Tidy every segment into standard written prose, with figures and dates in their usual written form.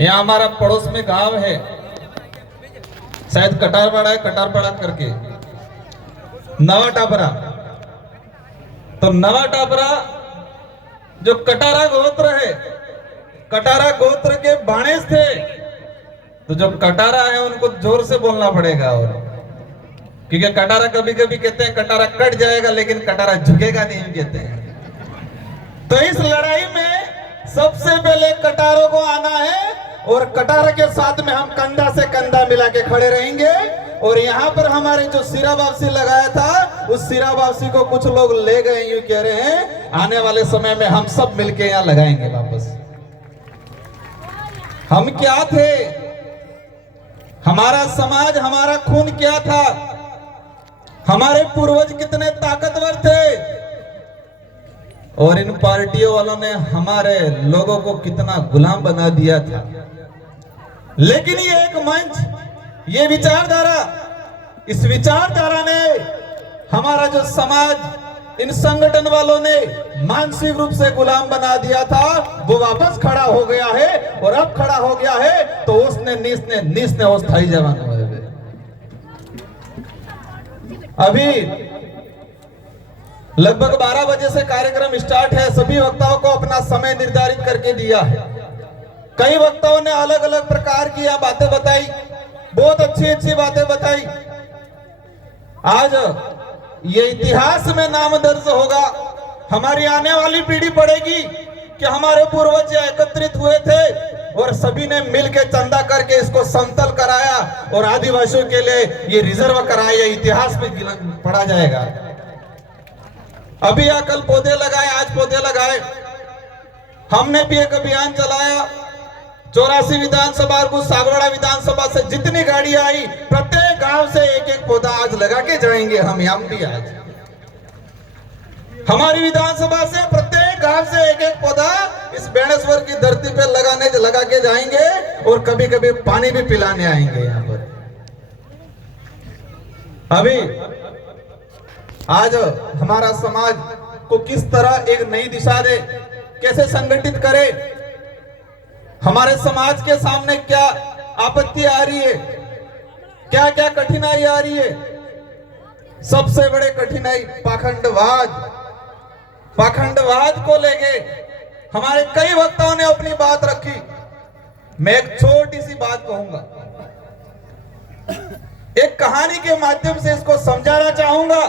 यहाँ हमारा पड़ोस में गांव है, शायद कटारपाड़ा है, कटारपाड़ा करके नवा टापरा। तो नवा टापरा जो कटारा गोत्र है, कटारा गोत्र के बाणेश थे। तो जो कटारा है उनको जोर से बोलना पड़ेगा, और क्योंकि कटारा कभी कभी कहते हैं कटारा कट जाएगा, लेकिन कटारा झुकेगा नहीं कहते हैं। तो इस लड़ाई में सबसे पहले कटारों को आना है, और कटारा के साथ में हम कंधा से कंधा मिला के खड़े रहेंगे। और यहाँ पर हमारे जो सिरा वापसी लगाया था, उस सिरा वापसी को कुछ लोग ले गए, यूं कह रहे हैं आने वाले समय में हम सब मिलके यहाँ लगाएंगे वापस। हम क्या थे, हमारा समाज, हमारा खून क्या था, हमारे पूर्वज कितने ताकतवर थे, और इन पार्टियों वालों ने हमारे लोगों को कितना गुलाम बना दिया था। लेकिन ये एक मंच, ये विचारधारा, इस विचारधारा ने हमारा जो समाज, इन संगठन वालों ने मानसिक रूप से गुलाम बना दिया था, वो वापस खड़ा हो गया है। और अब खड़ा हो गया है तो उसने नीस ने अस्थायी जवान हुए। अभी लगभग 12 बजे से कार्यक्रम स्टार्ट है। सभी वक्ताओं को अपना समय निर्धारित करके दिया है। कई वक्ताओं ने अलग अलग प्रकार की बातें बताई, बहुत अच्छी अच्छी बातें बताई। आज ये इतिहास में नाम दर्ज होगा, हमारी आने वाली पीढ़ी पढ़ेगी कि हमारे पूर्वज एकत्रित हुए थे और सभी ने मिलकर चंदा करके इसको समतल कराया और आदिवासियों के लिए ये रिजर्व कराया। इतिहास में पढ़ा जाएगा। अभी या कल पौधे लगाए, आज पौधे लगाए। हमने भी एक अभियान चलाया। 84 विधानसभा और सागवाड़ा विधानसभा से जितनी गाड़ियां आई, प्रत्येक गांव से एक एक पौधा आज लगा के जाएंगे। हम भी आज हमारी विधानसभा से प्रत्येक गांव से एक एक पौधा इस बेणेश्वर की धरती पे लगा के जाएंगे, और कभी कभी पानी भी पिलाने आएंगे यहाँ पर। अभी आज हमारा समाज को किस तरह एक नई दिशा दे, कैसे संगठित करे, हमारे समाज के सामने क्या आपत्ति आ रही है, क्या क्या कठिनाई आ रही है। सबसे बड़े कठिनाई पाखंडवाद को लेके हमारे कई वक्ताओं ने अपनी बात रखी। मैं एक छोटी सी बात कहूंगा, एक कहानी के माध्यम से इसको समझाना चाहूंगा।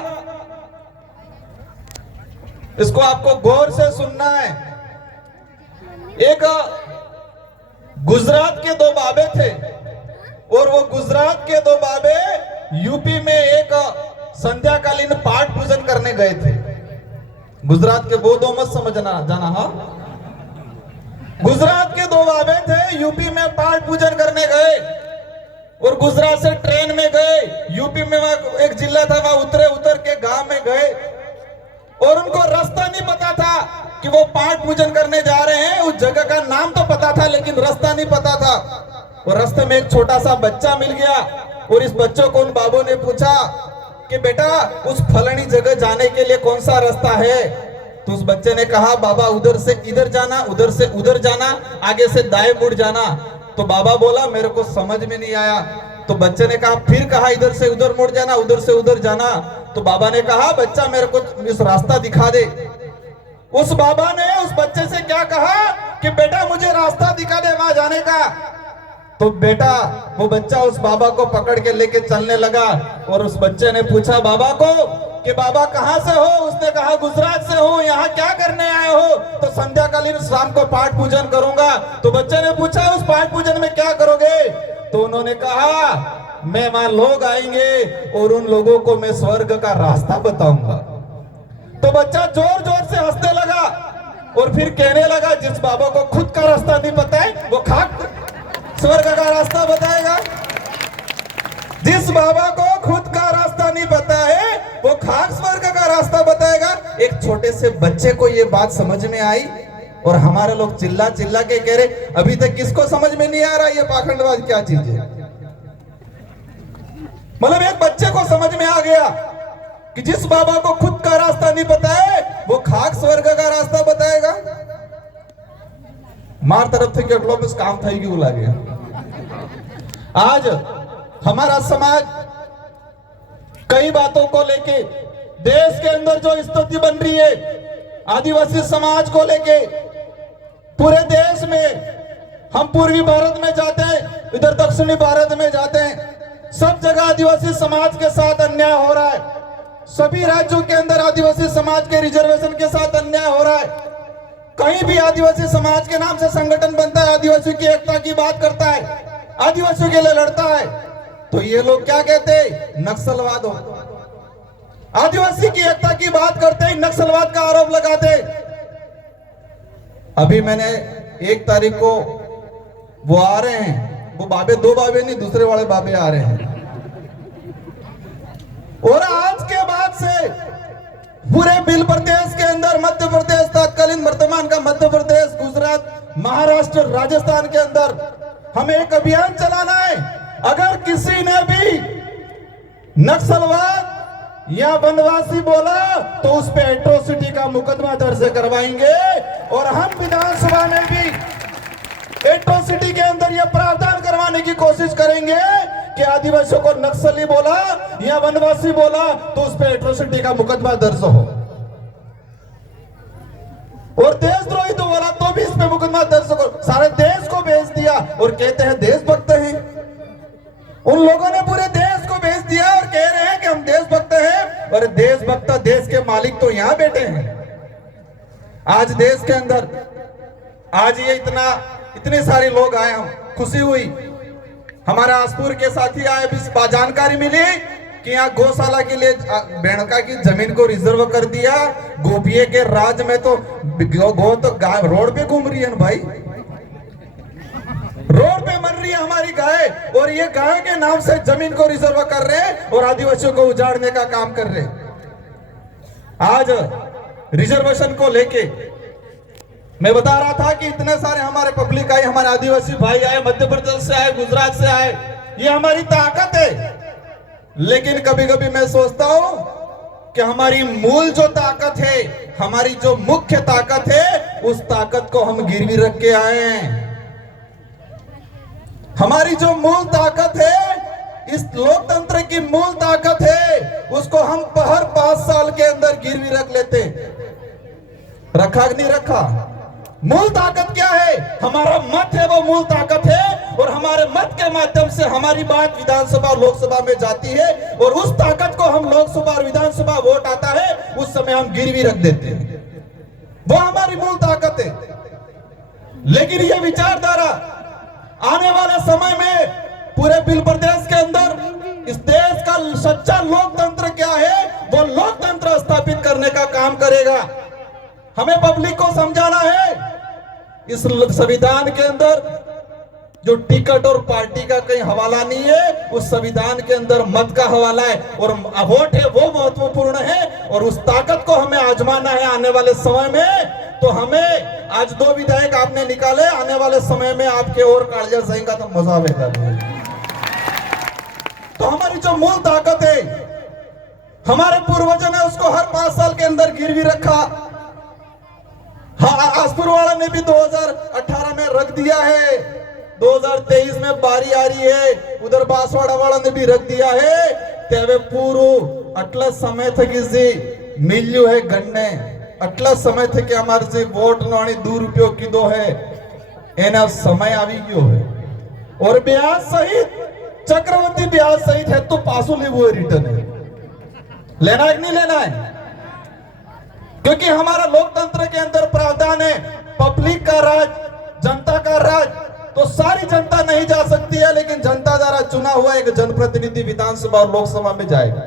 इसको आपको गौर से सुनना है। एक गुजरात के दो बाबे थे, और वो गुजरात के दो बाबे यूपी में एक संध्याकालीन पाठ पूजन करने गए थे। गुजरात के वो दो मत समझना जाना, हाँ। गुजरात के दो बाबे थे, यूपी में पाठ पूजन करने गए, और गुजरात से ट्रेन में गए। यूपी में वहां एक जिला था, वहां उतर के गांव में गए, और उनको रास्ता नहीं पता था कि वो पाठ पूजन करने जा रहे हैं। उस जगह का नाम तो पता था, लेकिन रास्ता नहीं पता था। और रास्ते में एक छोटा सा बच्चा मिल गया, और इस बच्चों को उन बाबों ने पूछा कि बेटा उस फलानी जगह जाने के लिए कौन सा रास्ता है। तो उस बच्चे ने कहा बाबा उधर से इधर जाना, उधर से उधर जाना, आगे से दाएं मुड़ जाना। तो बाबा बोला मेरे को समझ में नहीं आया। तो बच्चे ने कहा, फिर कहा इधर से उधर मुड़ जाना, उधर से उधर जाना। तो बाबा ने कहा बच्चा मेरे को इस रास्ता दिखा दे। उस बाबा ने उस बच्चे से क्या कहा कि बेटा मुझे रास्ता दिखा दे वहां जाने का। तो बेटा वो बच्चा उस बाबा को पकड़ के लेके चलने लगा, और उस बच्चे ने पूछा बाबा को कि बाबा कहां से हो। उसने कहा गुजरात से हूं, यहाँ क्या करने आए हो। तो संध्याकालीन शाम को पाठ पूजन करूंगा। तो बच्चे ने पूछा उस पाठ पूजन में क्या करोगे। तो उन्होंने कहा मैं वहां लोग आएंगे और उन लोगों को मैं स्वर्ग का रास्ता बताऊंगा। तो बच्चा जोर जोर से हंसने लगा, और फिर कहने लगा जिस बाबा को खुद का रास्ता नहीं पता है वो खाक स्वर्ग का रास्ता बताएगा। जिस बाबा को खुद का रास्ता नहीं पता है वो खाक स्वर्ग का रास्ता बताएगा। एक छोटे से बच्चे को ये बात समझ में आई, और हमारे लोग चिल्ला चिल्ला के कह रहे अभी तक किसको समझ में नहीं आ रहा ये पाखंडवाद क्या चीज है। मतलब एक बच्चे को समझ में आ गया कि जिस बाबा को खुद का रास्ता नहीं पता है वो खाक स्वर्ग का रास्ता बताएगा। मार तरफ थे कि बस काम था क्यों लागे। आज हमारा समाज कई बातों को लेके देश के अंदर जो स्थिति बन रही है, आदिवासी समाज को लेके पूरे देश में, हम पूर्वी भारत में जाते हैं, इधर दक्षिणी भारत में जाते हैं, सब जगह आदिवासी समाज के साथ अन्याय हो रहा है। सभी राज्यों के अंदर आदिवासी समाज के रिजर्वेशन के साथ अन्याय हो रहा है। कहीं भी आदिवासी समाज के नाम से संगठन बनता है, आदिवासी की एकता की बात करता है, आदिवासियों के लिए लड़ता है, तो ये लोग क्या कहते हैं? नक्सलवाद हो। आदिवासी की एकता की बात करते ही नक्सलवाद का आरोप लगाते। अभी मैंने 1 तारीख को वो आ रहे हैं, वो बाबे, 2 बाबे नहीं, दूसरे वाले बाबे आ रहे हैं, और आज के बाद से पूरे बिल प्रदेश के अंदर, मध्य प्रदेश, तत्कालीन वर्तमान का मध्य प्रदेश, गुजरात, महाराष्ट्र, राजस्थान के अंदर हमें एक अभियान चलाना है। अगर किसी ने भी नक्सलवाद या वनवासी बोला तो उस पे एट्रोसिटी का मुकदमा दर्ज करवाएंगे, और हम विधानसभा में भी एट्रोसिटी के अंदर यह प्रावधान करवाने की कोशिश करेंगे कि आदिवासियों को नक्सली बोला या वनवासी बोला तो उस पर एट्रोसिटी का मुकदमा दर्ज हो, और देशद्रोही तो बोला तो भी इस पे मुकदमा दर्ज करो। सारे देश को भेज दिया और कहते हैं देशभक्त हैं। उन लोगों ने पूरे देश को भेज दिया और कह रहे हैं कि हम देशभक्त हैं, और देशभक्त, देश के मालिक तो यहां बैठे हैं। आज देश के अंदर, आज ये इतने सारे लोग आए, हम खुशी हुई। हमारा आसपुर के साथी आए, भी जानकारी मिली कि यहाँ गौशाला के लिए बेणका की जमीन को रिजर्व कर दिया। गोपिये के राज में तो गौ तो गाय रोड पे घूम रही है भाई, रोड पे मर रही है हमारी गाय, और ये गाय के नाम से जमीन को रिजर्व कर रहे हैं और आदिवासियों को उजाड़ने का काम कर रहे हैं। आज रिजर्वेशन को लेके मैं बता रहा था कि इतने सारे हमारे पब्लिक आए, हमारे आदिवासी भाई आए, मध्य प्रदेश से आए, गुजरात से आए, ये हमारी ताकत है। लेकिन कभी कभी मैं सोचता हूं कि हमारी मूल जो ताकत है, हमारी जो मुख्य ताकत है, उस ताकत को हम गिरवी रख के आए हैं। हमारी जो मूल ताकत है, इस लोकतंत्र की मूल ताकत है, उसको हम हर 5 साल के अंदर गिरवी रख लेते। रखा कि नहीं रखा? मूल ताकत क्या है? हमारा मत है, वो मूल ताकत है, और हमारे मत के माध्यम से हमारी बात विधानसभा और लोकसभा में जाती है, और उस ताकत को हम लोकसभा और विधानसभा वोट आता है उस समय हम गिरवी रख देते हैं। वो हमारी मूल ताकत है। लेकिन ये विचारधारा आने वाले समय में पूरे बिल प्रदेश के अंदर इस देश का सच्चा लोकतंत्र क्या है, वो लोकतंत्र स्थापित करने का काम करेगा। हमें पब्लिक को समझाना है, इस संविधान के अंदर जो टिकट और पार्टी का कहीं हवाला नहीं है, उस संविधान के अंदर मत का हवाला है, और वोट है वो महत्वपूर्ण है, और उस ताकत को हमें आजमाना है आने वाले समय में। तो हमें आज 2 विधायक आपने निकाले, आने वाले समय में आपके और कालिया जाएगा तो मजा आएगा। तो हमारी जो मूल ताकत है, हमारे पूर्वजों ने उसको हर 5 साल के अंदर गिरवी रखा। हाँ, आसपुर वाला ने भी 2018 में रख दिया है, 2023 में बारी आ रही है, उधर बांसवाड़ा वाला ने भी रख दिया है। तेवे पूरू अटला समय थे कि जी मिल्यू है गन्ने, अटला समय थे कि हमारे से वोट लानी 2 रुपयों की दो है, एना समय आवी गयो है, और ब्याज सहित, चक्रवर्ती ब्याज सहित है तो पासो ले वो रिटर्न है। लेना है कि नहीं लेना है? क्योंकि हमारा लोकतंत्र के अंदर प्रावधान है, पब्लिक का राज, जनता का राज। तो सारी जनता नहीं जा सकती है, लेकिन जनता द्वारा चुना हुआ एक जनप्रतिनिधि विधानसभा और लोकसभा में जाएगा।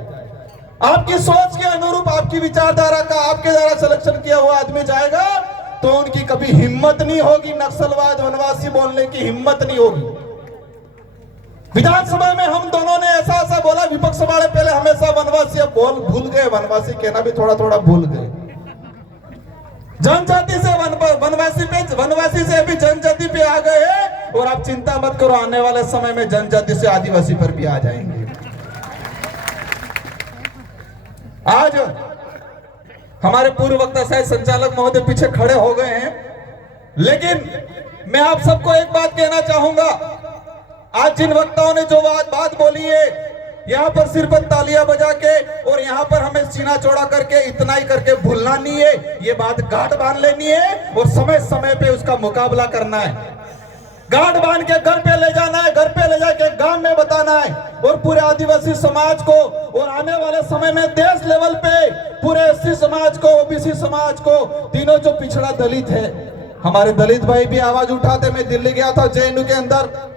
आपकी सोच के अनुरूप, आपकी विचारधारा का आपके द्वारा सिलेक्शन किया हुआ आदमी जाएगा, तो उनकी कभी हिम्मत नहीं होगी नक्सलवाद, वनवासी बोलने की हिम्मत नहीं होगी। विधानसभा में हम दोनों ने ऐसा बोला, विपक्ष वाले पहले हमेशा वनवासी, अब भूल गए, वनवासी कहना भी थोड़ा थोड़ा भूल गए। जनजाति से वनवासी से अभी जनजाति पे आ गए हैं, और आप चिंता मत करो, आने वाले समय में जनजाति से आदिवासी पर भी आ जाएंगे। आज हमारे पूर्व वक्ता शायद संचालक महोदय पीछे खड़े हो गए हैं, लेकिन मैं आप सबको एक बात कहना चाहूंगा, आज जिन वक्ताओं ने जो बात बोली है, यहाँ पर सिर्फ तालियां बजा के और यहाँ पर हमें सीना चौड़ा करके इतना ही करके भूलना नहीं है, ये बात गांठ बांध लेनी है और समय समय पे उसका मुकाबला करना है। गांठ बांध के घर पे ले जाना है, घर पे ले जाके गांव में बताना है और पूरे आदिवासी समाज को, और आने वाले समय में देश लेवल पे पूरे एससी समाज को, ओबीसी समाज को, तीनों जो पिछड़ा दलित है, हमारे दलित भाई भी आवाज उठाते। मैं दिल्ली गया था, जेएनयू के अंदर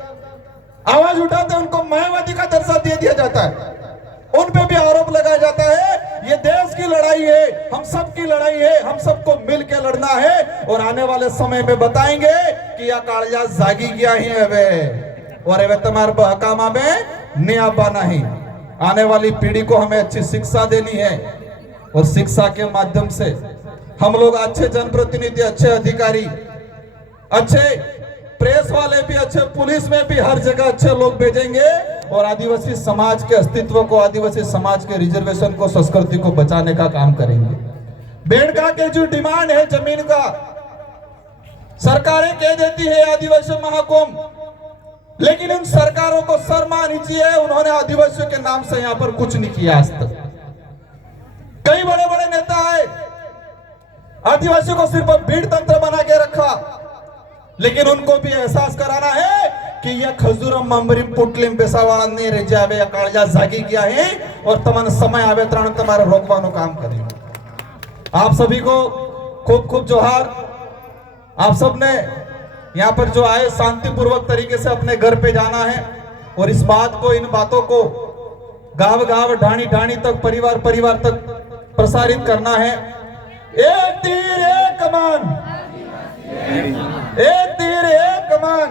आवाज उठाते, उनको मायावादी का दर्जा दे दिया जाता है, उन पे भी आरोप लगाया जाता है। ये देश की लड़ाई है, हम सब की लड़ाई है, हम सबको मिल के लड़ना है और आने वाले समय में बताएंगे कि यह कालिया जागी गया ही है और वे तुम्हारे बहकामा में नया बना ही। आने वाली पीढ़ी को हमें अच्छी शिक्षा देनी है और शिक्षा के माध्यम से हम लोग अच्छे जनप्रतिनिधि, अच्छे अधिकारी, अच्छे प्रेस वाले भी, अच्छे पुलिस में भी हर जगह अच्छे लोग भेजेंगे और आदिवासी समाज के अस्तित्व को, आदिवासी समाज के रिजर्वेशन को, संस्कृति को बचाने का काम करेंगे। बेड़का के जो डिमांड है जमीन का, सरकारें कह देती है आदिवासी महाकुंभ, लेकिन इन सरकारों को शर्म आनी चाहिए, उन्होंने आदिवासियों के नाम से यहाँ पर कुछ नहीं किया आज तक। कई बड़े बड़े नेता आए, आदिवासियों को सिर्फ भीड़ तंत्र बना के रखा, लेकिन उनको भी एहसास कराना है कि यह खजूरम ममरिम पुटलिम पेशावाड़ा नहीं रह जावे, या कालिया जागी गया है और तमन समय आवे त्राण तुम्हारे रोकवानो काम करेंगे। आप सभी को खूब खूब जोहार। आप सब ने यहाँ पर जो आए शांतिपूर्वक तरीके से अपने घर पे जाना है और इस बात को, इन बातों को गांव गांव, ढाणी ढाणी तक, परिवार परिवार तक प्रसारित करना है। एक तीर एक कमान, एक तीर एक कमान।